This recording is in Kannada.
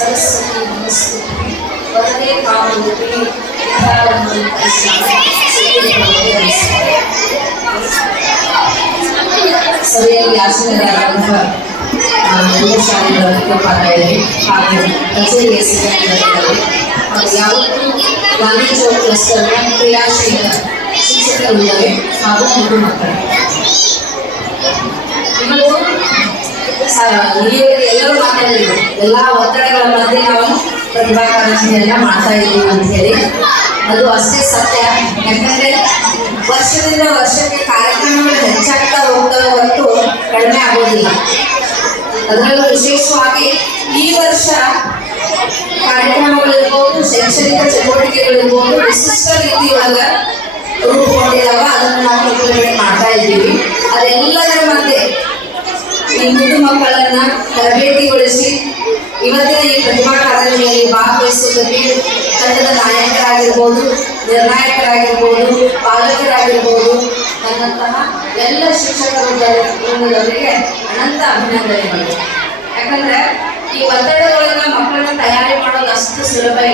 ಸರಸ್ವತಿ ನಮಸ್ತುತೆ ವರದೆ ಕಾಮರೂಪಿ ವಿದ್ಯಾರಂಭಂ ಸಭೆಯಲ್ಲಿ ಆಸೀನರಾದಂತಹ ಎಲ್ಲ ಶಾಲೆಗಳ ಮುಖ್ಯೋಪಾಧ್ಯಾಯರು ಹಾಗೂ ಕಚೇರಿಯ ಸಿಬ್ಬಂದಿಗಳು ಯಾವತ್ತೂ ಗಾಂಧಿ ಚೌಕ್ ಕ್ಲಸ್ಟರ್ನ ಕ್ರಿಯಾಶೀಲ ಶಿಕ್ಷಕರಿದ್ದಾರೆ ಹಾಗೂ ಹೆಣ್ಣು ಮಕ್ಕಳು ಎಲ್ಲರೂ ಮಾತಾಡಿದ್ರು. ಎಲ್ಲ ಒತ್ತಡಗಳ ಮಧ್ಯೆ ನಾವು ಪ್ರತಿಭಾ ಕಾರಂಜಿಯನ್ನ ಮಾಡ್ತಾ ಇದ್ದೀವಿ ಅಂತ ಹೇಳಿ ಅದು ಅಷ್ಟೇ ಸತ್ಯ. ಯಾಕಂದ್ರೆ ವರ್ಷದಿಂದ ವರ್ಷಕ್ಕೆ ಕಾರ್ಯಕ್ರಮಗಳು ಹೆಚ್ಚಾಗ್ತಾ ಹೋಗ್ತವೆ ಹೊರತು ಕಡಿಮೆ ಆಗೋದಿಲ್ಲ. ಅದರಲ್ಲೂ ವಿಶೇಷವಾಗಿ ಈ ವರ್ಷ ಕಾರ್ಯಕ್ರಮಗಳಿರ್ಬೋದು, ಶೈಕ್ಷಣಿಕ ಚಟುವಟಿಕೆಗಳಿರ್ಬೋದು ವಿಶಿಷ್ಟ ರೀತಿಯೊಳಗೆ ರೂಪುಗೊಂಡಿದ್ದಾವ. ಅದನ್ನು ನಾವು ಇಂಪ್ಲಿಮೆಂಟ್ ಮಾಡ್ತಾ ಇದ್ದೀವಿ. ಅದೆಲ್ಲದರ ಮಧ್ಯೆ ಈ ಮುದ್ದು ಮಕ್ಕಳನ್ನ ತರಬೇತಿಗೊಳಿಸಿ ಇವತ್ತಿನ ಈ ಪ್ರತಿಭಾ ಕಾರಂಜಿಯಲ್ಲಿ ಭಾಗವಹಿಸುವುದಕ್ಕೆ ತಂಡದ ನಾಯಕರಾಗಿರ್ಬೋದು, ನಿರ್ಣಾಯಕರಾಗಿರ್ಬೋದು, ಪಾಲಕರಾಗಿರ್ಬೋದು, ನನ್ನಂತಹ ಎಲ್ಲ ಶಿಕ್ಷಕರಿಗೆ ಅನಂತ ಅಭಿನಂದನೆಗಳು. ಯಾಕಂದ್ರೆ ಈ ಒತ್ತಡಗಳನ್ನ ಮಕ್ಕಳನ್ನ ತಯಾರಿ ಮಾಡೋದು ಅಷ್ಟು ಸುಲಭ